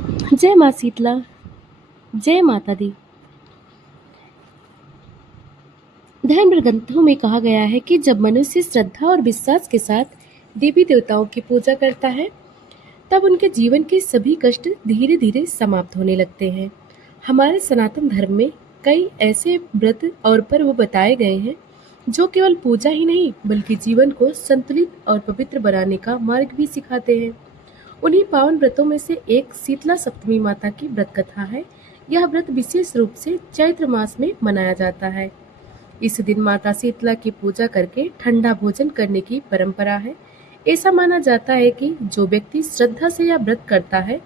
जय माँ शीतला। जय माता दी। धर्म ग्रंथों में कहा गया है कि जब मनुष्य श्रद्धा और विश्वास के साथ देवी देवताओं की पूजा करता है तब उनके जीवन के सभी कष्ट धीरे धीरे समाप्त होने लगते हैं। हमारे सनातन धर्म में कई ऐसे व्रत और पर्व बताए गए हैं जो केवल पूजा ही नहीं बल्कि जीवन को संतुलित और पवित्र बनाने का मार्ग भी सिखाते हैं। उन्हीं पावन व्रतों में से एक शीतला सप्तमी माता की व्रत कथा है। यह व्रत विशेष रूप से चैत्र मास में मनाया जाता है। इस दिन माता शीतला की पूजा करके ठंडा भोजन करने की परंपरा है। ऐसा माना जाता है कि जो व्यक्ति श्रद्धा से यह व्रत करता है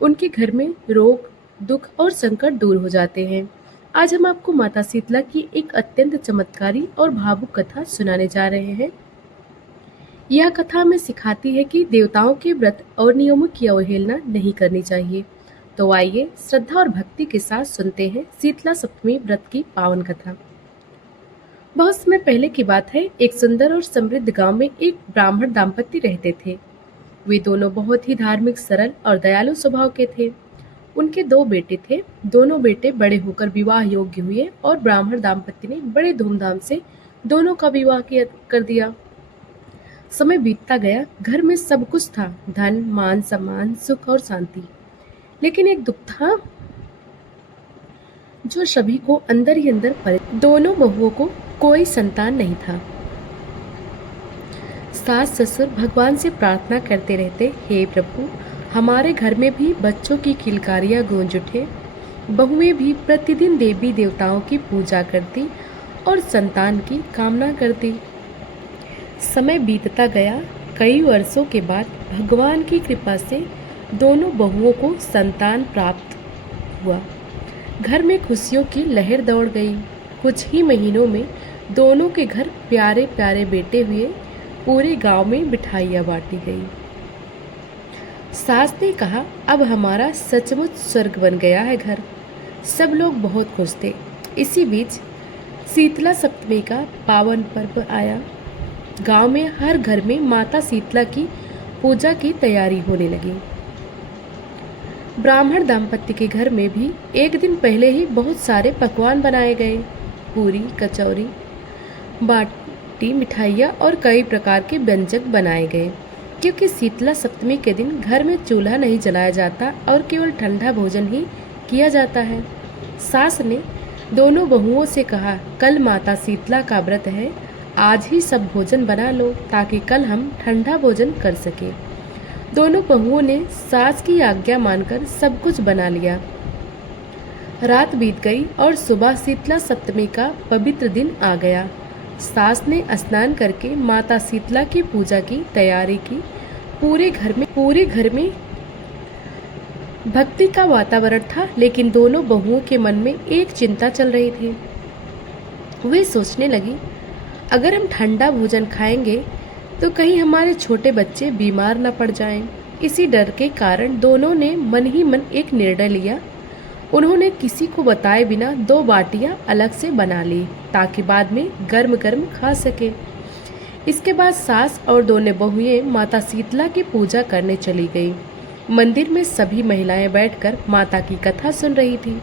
उनके घर में रोग, दुख और संकट दूर हो जाते हैं। आज हम आपको माता शीतला की एक अत्यंत चमत्कारी और भावुक कथा सुनाने जा रहे हैं। यह कथा हमें सिखाती है कि देवताओं के व्रत और नियमों की अवहेलना नहीं करनी चाहिए। तो आइए श्रद्धा और भक्ति के साथ सुनते हैं शीतला सप्तमी व्रत की पावन कथा। बहुत समय पहले की बात है। एक सुंदर और समृद्ध गांव में एक ब्राह्मण दाम्पत्य रहते थे। वे दोनों बहुत ही धार्मिक, सरल और दयालु स्वभाव के थे। उनके 2 बेटे थे। दोनों बेटे बड़े होकर विवाह योग्य हुए और ब्राह्मण दाम्पत्य ने बड़े धूमधाम से दोनों का विवाह कर दिया। समय बीतता गया। घर में सब कुछ था, धन, मान, सम्मान, सुख और शांति। लेकिन एक दुख था जो सभी को अंदर ही अंदर दोनों बहुओं को कोई संतान नहीं था। सास ससुर भगवान से प्रार्थना करते रहते, हे प्रभु, हमारे घर में भी बच्चों की किलकारियां गूंज उठे। बहुएं भी प्रतिदिन देवी देवताओं की पूजा करती और संतान की कामना करती। समय बीतता गया। कई वर्षों के बाद भगवान की कृपा से दोनों बहुओं को संतान प्राप्त हुआ। घर में खुशियों की लहर दौड़ गई। कुछ ही महीनों में दोनों के घर प्यारे प्यारे बेटे हुए। पूरे गांव में मिठाइयाँ बांटी गई। सास ने कहा, अब हमारा सचमुच स्वर्ग बन गया है घर। सब लोग बहुत खुश थे। इसी बीच शीतला सप्तमी का पावन पर्व आया। गांव में हर घर में माता शीतला की पूजा की तैयारी होने लगी। ब्राह्मण दाम्पत्य के घर में भी एक दिन पहले ही बहुत सारे पकवान बनाए गए। पूरी, कचौरी, बाटी, मिठाइयाँ और कई प्रकार के व्यंजन बनाए गए। क्योंकि शीतला सप्तमी के दिन घर में चूल्हा नहीं जलाया जाता और केवल ठंडा भोजन ही किया जाता है। सास ने दोनों बहुओं से कहा, कल माता शीतला का व्रत है, आज ही सब भोजन बना लो ताकि कल हम ठंडा भोजन कर सके। दोनों बहुओं ने सास की आज्ञा मानकर सब कुछ बना लिया। रात बीत गई और सुबह शीतला सप्तमी का पवित्र दिन आ गया। सास ने स्नान करके माता शीतला की पूजा की तैयारी की। पूरे घर में भक्ति का वातावरण था। लेकिन दोनों बहुओं के मन में एक चिंता चल रही थी। वे सोचने लगी, अगर हम ठंडा भोजन खाएंगे तो कहीं हमारे छोटे बच्चे बीमार न पड़ जाएं। इसी डर के कारण दोनों ने मन ही मन एक निर्णय लिया। उन्होंने किसी को बताए बिना 2 बाटियां अलग से बना ली ताकि बाद में गर्म गर्म खा सके। इसके बाद सास और दोनों बहुएं माता शीतला की पूजा करने चली गई। मंदिर में सभी महिलाएं बैठकर माता की कथा सुन रही थी।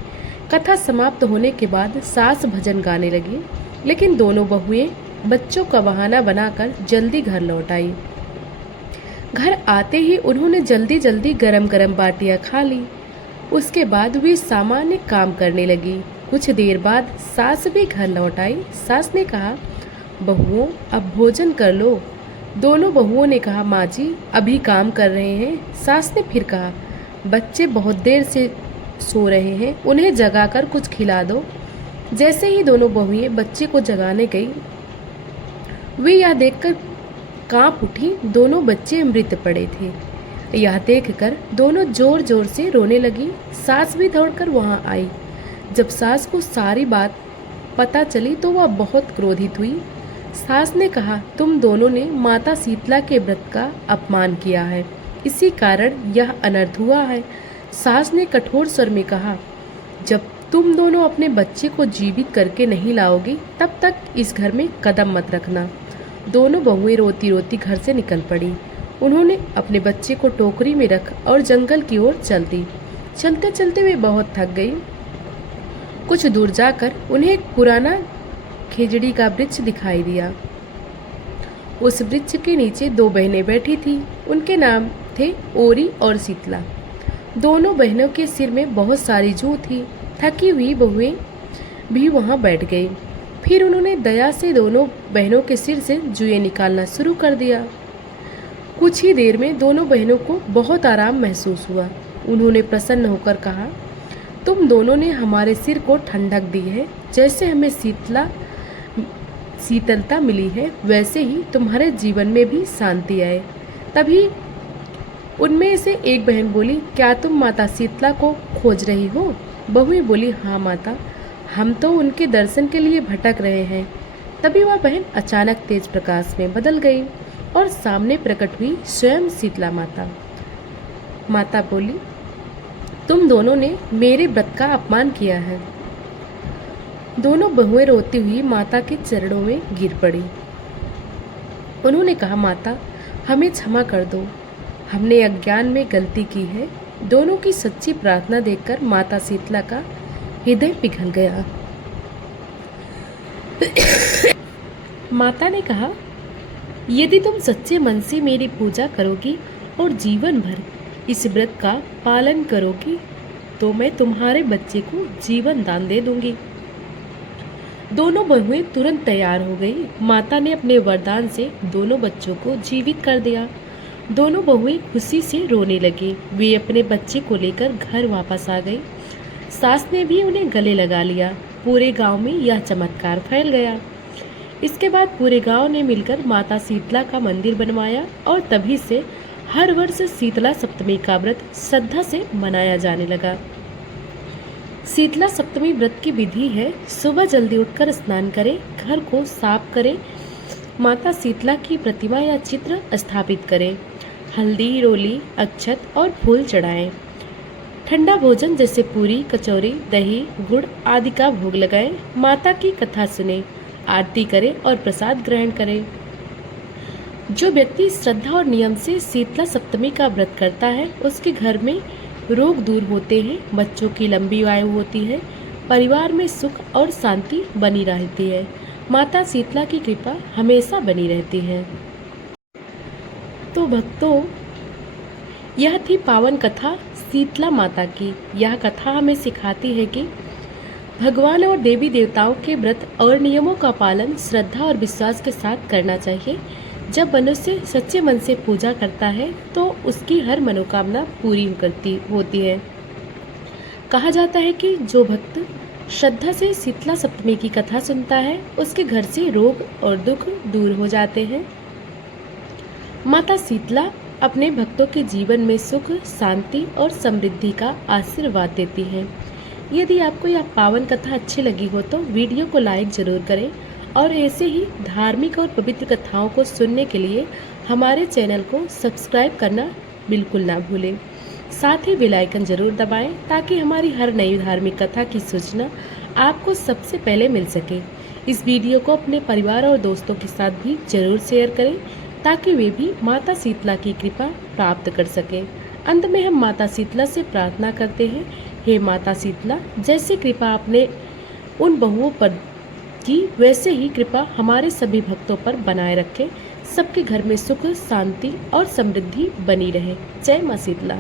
कथा समाप्त होने के बाद सास भजन गाने लगी। लेकिन दोनों बहुएं बच्चों का बहाना बनाकर जल्दी घर लौट आई। घर आते ही उन्होंने जल्दी जल्दी गरम गरम बाटियां खा ली। उसके बाद वे सामान्य काम करने लगी। कुछ देर बाद सास भी घर लौट आई। सास ने कहा, बहुओं, अब भोजन कर लो। दोनों बहुओं ने कहा, माँ जी, अभी काम कर रहे हैं। सास ने फिर कहा, बच्चे बहुत देर से सो रहे हैं, उन्हें जगाकर कुछ खिला दो। जैसे ही दोनों बहुएं बच्चे को जगाने गई, वे यह देखकर कांप उठी, दोनों बच्चे मृत पड़े थे। यह देखकर दोनों जोर जोर से रोने लगी। सास भी दौड़कर वहां आई। जब सास को सारी बात पता चली तो वह बहुत क्रोधित हुई। सास ने कहा, तुम दोनों ने माता शीतला के व्रत का अपमान किया है, इसी कारण यह अनर्थ हुआ है। सास ने कठोर स्वर में कहा, जब तुम दोनों अपने बच्चे को जीवित करके नहीं लाओगी तब तक इस घर में कदम मत रखना। दोनों बहुएं रोती रोती घर से निकल पड़ी। उन्होंने अपने बच्चे को टोकरी में रख और जंगल की ओर चल दी। चलते चलते वे बहुत थक गई। कुछ दूर जाकर उन्हें एक पुराना खेजड़ी का वृक्ष दिखाई दिया। उस वृक्ष के नीचे दो बहनें बैठी थी। उनके नाम थे ओरी और शीतला। दोनों बहनों के सिर में बहुत सारी जूं थी। थकी हुई बहुएं भी वहां बैठ गई। फिर उन्होंने दया से दोनों बहनों के सिर से जुएं निकालना शुरू कर दिया। कुछ ही देर में दोनों बहनों को बहुत आराम महसूस हुआ। उन्होंने प्रसन्न होकर कहा, तुम दोनों ने हमारे सिर को ठंडक दी है। जैसे हमें शीतलता मिली है, वैसे ही तुम्हारे जीवन में भी शांति आए। तभी उनमें से एक बहन बोली, क्या तुम माता शीतला को खोज रही हो? बहुएं बोली, हाँ माता, हम तो उनके दर्शन के लिए भटक रहे हैं। तभी वह बहन अचानक तेज प्रकाश में बदल गई और सामने प्रकट हुई स्वयं शीतला माता। माता बोली, तुम दोनों ने मेरे व्रत का अपमान किया है। दोनों बहुएं रोती हुई माता के चरणों में गिर पड़ी। उन्होंने कहा, माता, हमें क्षमा कर दो, हमने अज्ञान में गलती की है। दोनों की सच्ची प्रार्थना देखकर माता शीतला का हृदय पिघल गया। माता ने कहा, यदि तुम सच्चे मन से मेरी पूजा करोगी और जीवन भर इस व्रत का पालन करोगी तो मैं तुम्हारे बच्चे को जीवन दान दे दूंगी। दोनों बहुएं तुरंत तैयार हो गई। माता ने अपने वरदान से दोनों बच्चों को जीवित कर दिया। दोनों बहुएं खुशी से रोने लगी। वे अपने बच्चे को लेकर घर वापस आ गई। सास ने भी उन्हें गले लगा लिया। पूरे गांव में यह चमत्कार फैल गया। इसके बाद पूरे गांव ने मिलकर माता शीतला का मंदिर बनवाया और तभी से हर वर्ष शीतला सप्तमी का व्रत श्रद्धा से मनाया जाने लगा। शीतला सप्तमी व्रत की विधि है, सुबह जल्दी उठकर स्नान करें, घर को साफ करें, माता शीतला की प्रतिमा या चित्र स्थापित करें, हल्दी, रोली, अक्षत और फूल चढ़ाएं, ठंडा भोजन जैसे पूरी, कचौरी, दही, गुड़ आदि का भोग लगाएं, माता की कथा सुने, आरती करें और प्रसाद ग्रहण करें। जो व्यक्ति श्रद्धा और नियम से शीतला सप्तमी का व्रत करता है, उसके घर में रोग दूर होते हैं, बच्चों की लंबी आयु होती है, परिवार में सुख और शांति बनी रहती है। माता शीतला की कृपा हमेशा बनी रहती है। तो भक्तों, यह थी पावन कथा शीतला माता की। यह कथा हमें सिखाती है कि भगवान और देवी देवताओं के व्रत और नियमों का पालन श्रद्धा और विश्वास के साथ करना चाहिए। जब मनुष्य सच्चे मन से पूजा करता है तो उसकी हर मनोकामना पूरी होती है। कहा जाता है कि जो भक्त श्रद्धा से शीतला सप्तमी की कथा सुनता है, उसके घर से रोग और दुख दूर हो जाते हैं। माता शीतला अपने भक्तों के जीवन में सुख, शांति और समृद्धि का आशीर्वाद देती हैं। यदि आपको यह पावन कथा अच्छी लगी हो तो वीडियो को लाइक जरूर करें और ऐसे ही धार्मिक और पवित्र कथाओं को सुनने के लिए हमारे चैनल को सब्सक्राइब करना बिल्कुल ना भूलें। साथ ही बेल आइकन जरूर दबाएं ताकि हमारी हर नई धार्मिक कथा की सूचना आपको सबसे पहले मिल सके। इस वीडियो को अपने परिवार और दोस्तों के साथ भी जरूर शेयर करें ताकि वे भी माता शीतला की कृपा प्राप्त कर सकें। अंत में हम माता शीतला से प्रार्थना करते हैं, हे माता शीतला, जैसे कृपा आपने उन बहुओं पर की, वैसे ही कृपा हमारे सभी भक्तों पर बनाए रखें। सबके घर में सुख, शांति और समृद्धि बनी रहे। जय मां शीतला।